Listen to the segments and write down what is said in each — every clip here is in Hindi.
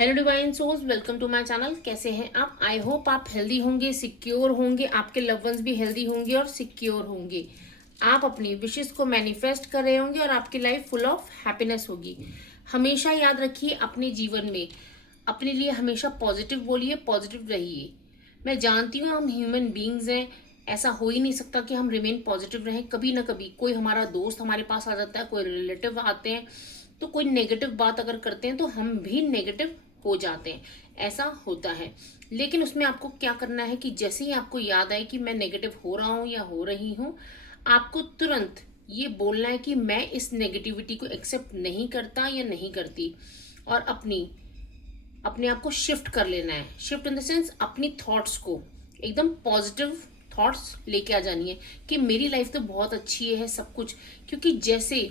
Hello divine souls, welcome to my channel. कैसे हैं आप? आई होप आप हेल्दी होंगे, सिक्योर होंगे, आपके लव वंस भी हेल्दी होंगे और सिक्योर होंगे। आप अपनी विशेस को मैनिफेस्ट कर रहे होंगे और आपकी लाइफ फुल ऑफ हैप्पीनेस होगी। हमेशा याद रखिए, अपने जीवन में अपने लिए हमेशा पॉजिटिव बोलिए, पॉजिटिव रहिए। मैं जानती हूँ हम ह्यूमन बींग्स हैं, ऐसा हो ही नहीं सकता कि हम रिमेन पॉजिटिव रहें। कभी ना कभी कोई हमारा दोस्त हमारे पास आ जाता है, कोई रिलेटिव आते हैं, तो कोई नेगेटिव बात अगर करते हैं तो हम भी नेगेटिव हो जाते हैं। ऐसा होता है, लेकिन उसमें आपको क्या करना है कि जैसे ही आपको याद आए कि मैं नेगेटिव हो रहा हूँ या हो रही हूँ, आपको तुरंत ये बोलना है कि मैं इस नेगेटिविटी को एक्सेप्ट नहीं करता या नहीं करती, और अपने आप को शिफ्ट कर लेना है। शिफ्ट इन द सेंस, अपनी थॉट्स को एकदम पॉजिटिव थॉट्स लेके आ जानी है कि मेरी लाइफ तो बहुत अच्छी है सब कुछ। क्योंकि जैसे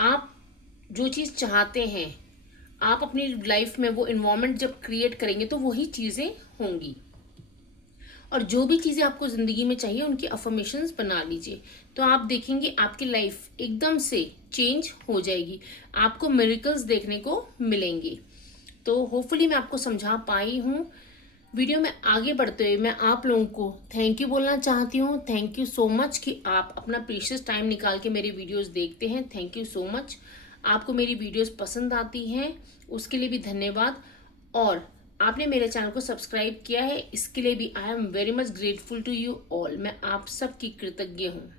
आप जो चीज़ चाहते हैं, आप अपनी लाइफ में वो इन्वायरमेंट जब क्रिएट करेंगे तो वही चीज़ें होंगी। और जो भी चीज़ें आपको ज़िंदगी में चाहिए उनकी अफर्मेशंस बना लीजिए, तो आप देखेंगे आपकी लाइफ एकदम से चेंज हो जाएगी। आपको मिरेकल्स देखने को मिलेंगे। तो होपफुली मैं आपको समझा पाई हूँ। वीडियो में आगे बढ़ते हुए मैं आप लोगों को थैंक यू बोलना चाहती हूँ। थैंक यू सो मच कि आप अपना प्रीशियस टाइम निकाल के मेरी वीडियोस देखते हैं। Thank you so much. आपको मेरी वीडियोस पसंद आती हैं, उसके लिए भी धन्यवाद। और आपने मेरे चैनल को सब्सक्राइब किया है, इसके लिए भी I am very much grateful to you all. मैं आप सबकी कृतज्ञ हूँ।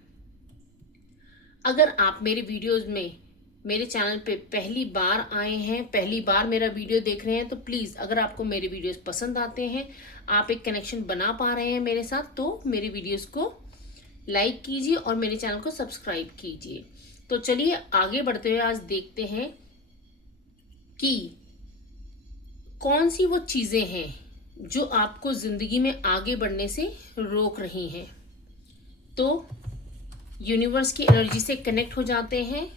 अगर आप मेरे वीडियोस में मेरे चैनल पे पहली बार आए हैं, पहली बार मेरा वीडियो देख रहे हैं, तो प्लीज़ अगर आपको मेरे वीडियोस पसंद आते हैं, आप एक कनेक्शन बना पा रहे हैं मेरे साथ, तो मेरे वीडियोस को लाइक कीजिए और मेरे चैनल को सब्सक्राइब कीजिए। तो चलिए आगे बढ़ते हुए आज देखते हैं कि कौन सी वो चीज़ें हैं जो आपको ज़िंदगी में आगे बढ़ने से रोक रही हैं। तो यूनिवर्स की एनर्जी से कनेक्ट हो जाते हैं,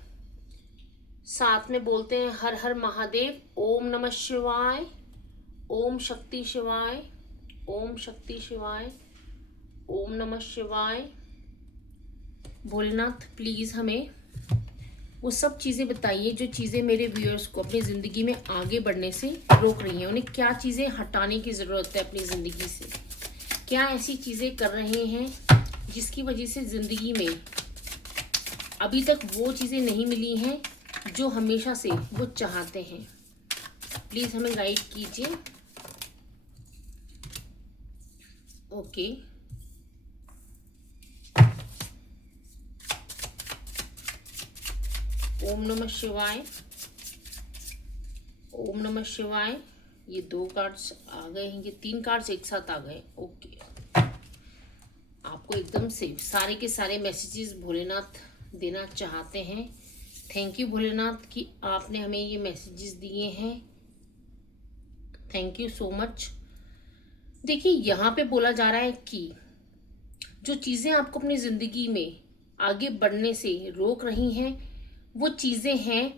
साथ में बोलते हैं हर हर महादेव, ओम नमः शिवाय, ओम शक्ति शिवाय, ओम शक्ति शिवाय, ओम नमः शिवाय। भोलेनाथ प्लीज़ हमें वो सब चीज़ें बताइए जो चीज़ें मेरे व्यूअर्स को अपनी ज़िंदगी में आगे बढ़ने से रोक रही हैं। उन्हें क्या चीज़ें हटाने की ज़रूरत है अपनी ज़िंदगी से, क्या ऐसी चीज़ें कर रहे हैं जिसकी वजह से ज़िंदगी में अभी तक वो चीज़ें नहीं मिली हैं जो हमेशा से वो चाहते हैं। प्लीज़ हमें गाइड कीजिए। ओके, ओम नमः शिवाय, ओम नमः शिवाय। ये 2 कार्ड्स आ गए हैं, ये 3 कार्ड्स एक साथ आ गए। ओके, आपको एकदम से सारे के सारे मैसेजेस भोलेनाथ देना चाहते हैं। थैंक यू भोलेनाथ कि आपने हमें ये मैसेजेस दिए हैं। Thank you so much. देखिए, यहाँ पे बोला जा रहा है कि जो चीज़ें आपको अपनी ज़िंदगी में आगे बढ़ने से रोक रही हैं, वो चीज़ें हैं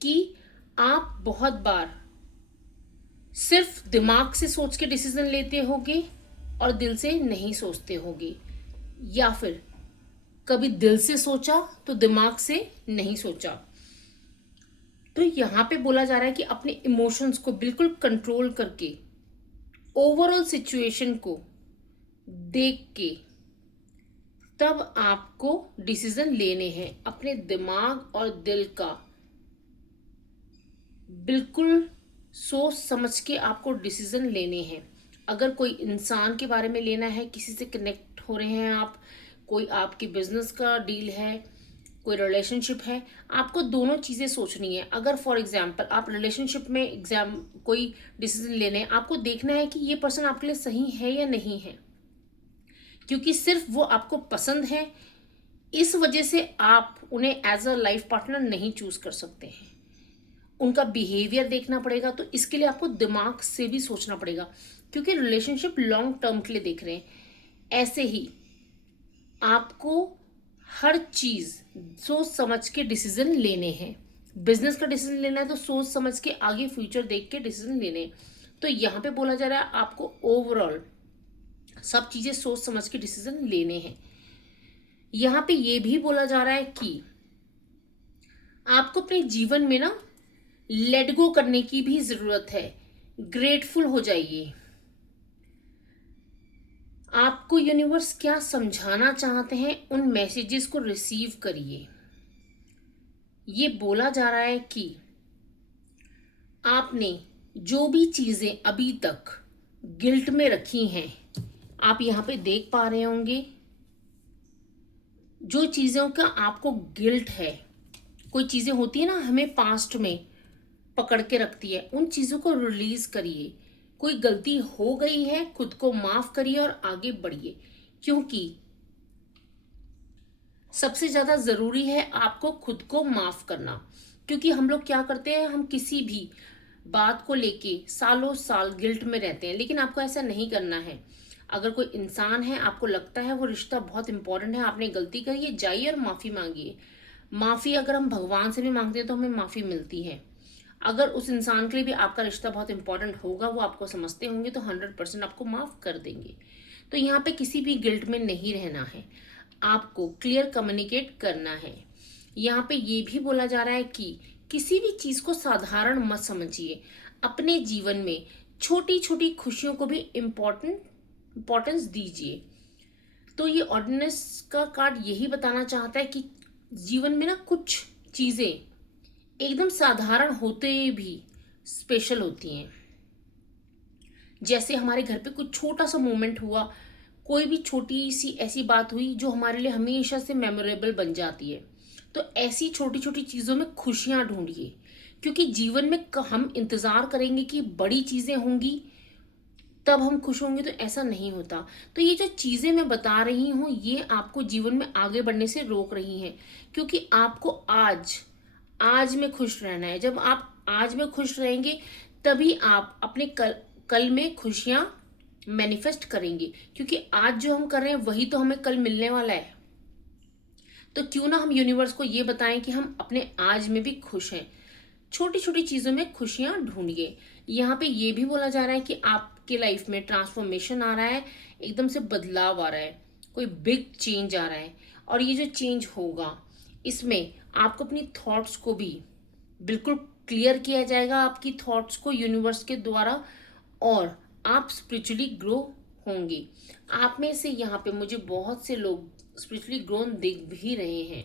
कि आप बहुत बार सिर्फ दिमाग से सोच के डिसीजन लेते होगे और दिल से नहीं सोचते होगे, या फिर कभी दिल से सोचा तो दिमाग से नहीं सोचा। तो यहाँ पे बोला जा रहा है कि अपने इमोशंस को बिल्कुल कंट्रोल करके ओवरऑल सिचुएशन को देख के तब आपको डिसीजन लेने हैं। अपने दिमाग और दिल का बिल्कुल सोच समझ के आपको डिसीजन लेने हैं। अगर कोई इंसान के बारे में लेना है, किसी से कनेक्ट हो रहे हैं आप, कोई आपके बिजनेस का डील है, कोई रिलेशनशिप है, आपको दोनों चीज़ें सोचनी है। अगर फॉर एग्जांपल आप रिलेशनशिप में कोई डिसीजन लेने हैं, आपको देखना है कि ये पर्सन आपके लिए सही है या नहीं है। क्योंकि सिर्फ वो आपको पसंद है, इस वजह से आप उन्हें एज अ लाइफ पार्टनर नहीं चूज कर सकते हैं। उनका बिहेवियर देखना पड़ेगा, तो इसके लिए आपको दिमाग से भी सोचना पड़ेगा, क्योंकि रिलेशनशिप लॉन्ग टर्म के लिए देख रहे हैं। ऐसे ही आपको हर चीज़ सोच समझ के डिसीजन लेने हैं। बिजनेस का डिसीजन लेना है तो सोच समझ के आगे फ्यूचर देख के डिसीजन लेने हैं। तो यहाँ पे बोला जा रहा है आपको ओवरऑल सब चीज़ें सोच समझ के डिसीजन लेने हैं। यहाँ पे ये भी बोला जा रहा है कि आपको अपने जीवन में ना लेट गो करने की भी ज़रूरत है। ग्रेटफुल हो जाइए। आपको यूनिवर्स क्या समझाना चाहते हैं उन मैसेजेस को रिसीव करिए। ये बोला जा रहा है कि आपने जो भी चीजें अभी तक गिल्ट में रखी हैं, आप यहाँ पे देख पा रहे होंगे, जो चीजों का आपको गिल्ट है, कोई चीजें होती है ना हमें पास्ट में पकड़ के रखती है, उन चीजों को रिलीज करिए। कोई गलती हो गई है, खुद को माफ करिए और आगे बढ़िए, क्योंकि सबसे ज्यादा जरूरी है आपको खुद को माफ करना। क्योंकि हम लोग क्या करते हैं, हम किसी भी बात को लेके सालों साल गिल्ट में रहते हैं, लेकिन आपको ऐसा नहीं करना है। अगर कोई इंसान है, आपको लगता है वो रिश्ता बहुत इंपॉर्टेंट है, आपने गलती करी है, जाइए और माफी मांगिए। माफी अगर हम भगवान से भी मांगते हैं तो हमें माफी मिलती है। अगर उस इंसान के लिए भी आपका रिश्ता बहुत इंपॉर्टेंट होगा, वो आपको समझते होंगे, तो 100% आपको माफ कर देंगे। तो यहाँ पे किसी भी गिल्ट में नहीं रहना है, आपको क्लियर कम्युनिकेट करना है। यहाँ पे ये भी बोला जा रहा है कि किसी भी चीज को साधारण मत समझिए। अपने जीवन में छोटी छोटी खुशियों को भी इम्पोर्टेंस दीजिए। तो ये ऑर्डिनेंस का कार्ड यही बताना चाहता है कि जीवन में ना कुछ चीजें एकदम साधारण होते भी स्पेशल होती हैं। जैसे हमारे घर पे कुछ छोटा सा मोमेंट हुआ, कोई भी छोटी सी ऐसी बात हुई जो हमारे लिए हमेशा से मेमोरेबल बन जाती है। तो ऐसी छोटी छोटी चीजों में खुशियां ढूंढिए, क्योंकि जीवन में हम इंतजार करेंगे कि बड़ी चीजें होंगी तब हम खुश होंगे, तो ऐसा नहीं होता। तो ये जो चीजें मैं बता रही हूँ, ये आपको जीवन में आगे बढ़ने से रोक रही हैं, क्योंकि आपको आज में खुश रहना है। जब आप आज में खुश रहेंगे, तभी आप अपने कल में खुशियां मैनिफेस्ट करेंगे, क्योंकि आज जो हम कर रहे हैं वही तो हमें कल मिलने वाला है। तो क्यों ना हम यूनिवर्स को ये बताएं कि हम अपने आज में भी खुश हैं। छोटी छोटी चीजों में खुशियां ढूंढिए। यहाँ पे ये भी बोला जा रहा है कि आपके लाइफ में ट्रांसफॉर्मेशन आ रहा है, एकदम से बदलाव आ रहा है, कोई बिग चेंज आ रहा है। और ये जो चेंज होगा, इसमें आपको अपनी थॉट्स को भी बिल्कुल क्लियर किया जाएगा, आपकी थॉट्स को यूनिवर्स के द्वारा, और आप स्पिरिचुअली ग्रो होंगे। आप में से यहाँ पे मुझे बहुत से लोग स्पिरिचुअली ग्रोन दिख भी रहे हैं।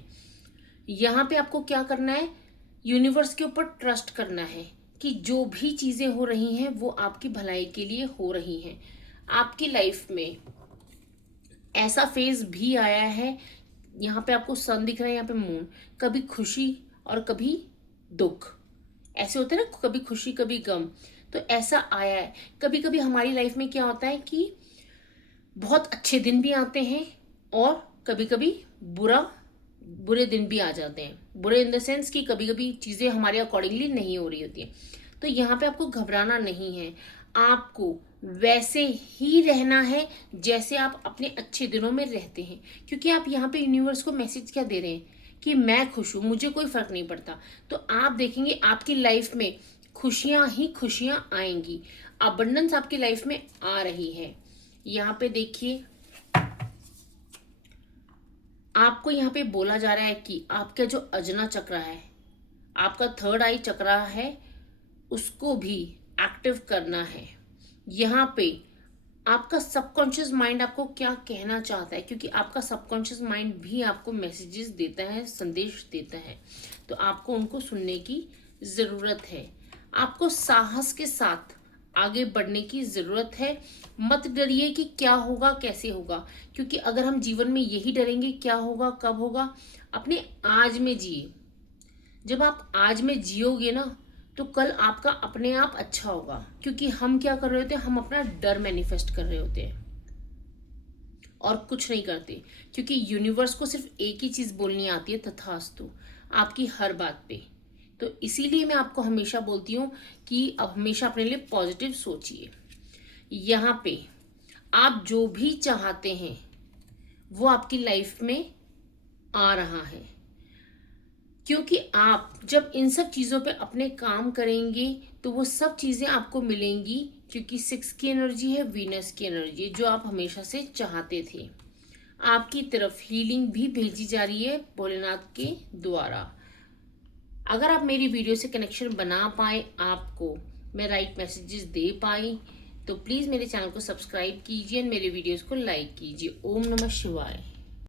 यहाँ पे आपको क्या करना है, यूनिवर्स के ऊपर ट्रस्ट करना है कि जो भी चीजें हो रही हैं वो आपकी भलाई के लिए हो रही हैं। आपकी लाइफ में ऐसा फेज भी आया है, यहाँ पे आपको सन दिख रहा है, यहाँ पे मून, कभी खुशी और कभी दुख, ऐसे होते हैं ना, कभी खुशी कभी गम। तो ऐसा आया है। कभी कभी हमारी लाइफ में क्या होता है कि बहुत अच्छे दिन भी आते हैं और कभी कभी बुरे दिन भी आ जाते हैं। बुरे इन द सेंस कि कभी कभी चीज़ें हमारे अकॉर्डिंगली नहीं हो रही होती हैं। तो यहाँ पे आपको घबराना नहीं है, आपको वैसे ही रहना है जैसे आप अपने अच्छे दिनों में रहते हैं। क्योंकि आप यहाँ पे यूनिवर्स को मैसेज क्या दे रहे हैं कि मैं खुश हूँ, मुझे कोई फर्क नहीं पड़ता। तो आप देखेंगे आपकी लाइफ में खुशियाँ ही खुशियाँ आएंगी, अबंडेंस आपकी लाइफ में आ रही है। यहाँ पे देखिए, आपको यहाँ पे बोला जा रहा है कि आपका जो अजना चक्र है, आपका थर्ड आई चक्र है, उसको भी एक्टिव करना है। यहाँ पे आपका सबकॉन्शियस माइंड आपको क्या कहना चाहता है, क्योंकि आपका सबकॉन्शियस माइंड भी आपको मैसेजेस देता है, संदेश देता है। तो आपको उनको सुनने की ज़रूरत है। आपको साहस के साथ आगे बढ़ने की ज़रूरत है। मत डरिए कि क्या होगा कैसे होगा, क्योंकि अगर हम जीवन में यही डरेंगे क्या होगा कब होगा, अपने आज में जिए। जब आप आज में जियोगे ना, तो कल आपका अपने आप अच्छा होगा। क्योंकि हम क्या कर रहे होते हैं, हम अपना डर मैनिफेस्ट कर रहे होते हैं और कुछ नहीं करते। क्योंकि यूनिवर्स को सिर्फ एक ही चीज़ बोलनी आती है, तथास्तु, आपकी हर बात पे। तो इसीलिए मैं आपको हमेशा बोलती हूँ कि अब हमेशा अपने लिए पॉजिटिव सोचिए। यहाँ पे आप जो भी चाहते हैं वो आपकी लाइफ में आ रहा है, क्योंकि आप जब इन सब चीज़ों पे अपने काम करेंगे तो वो सब चीज़ें आपको मिलेंगी। क्योंकि 6 की एनर्जी है, वीनस की एनर्जी, जो आप हमेशा से चाहते थे। आपकी तरफ हीलिंग भी भेजी जा रही है भोलेनाथ के द्वारा। अगर आप मेरी वीडियो से कनेक्शन बना पाए, आपको मैं राइट मैसेजेस दे पाई। तो प्लीज़ मेरे चैनल को सब्सक्राइब कीजिए और मेरे वीडियोस को लाइक कीजिए। ओम नमः शिवाय।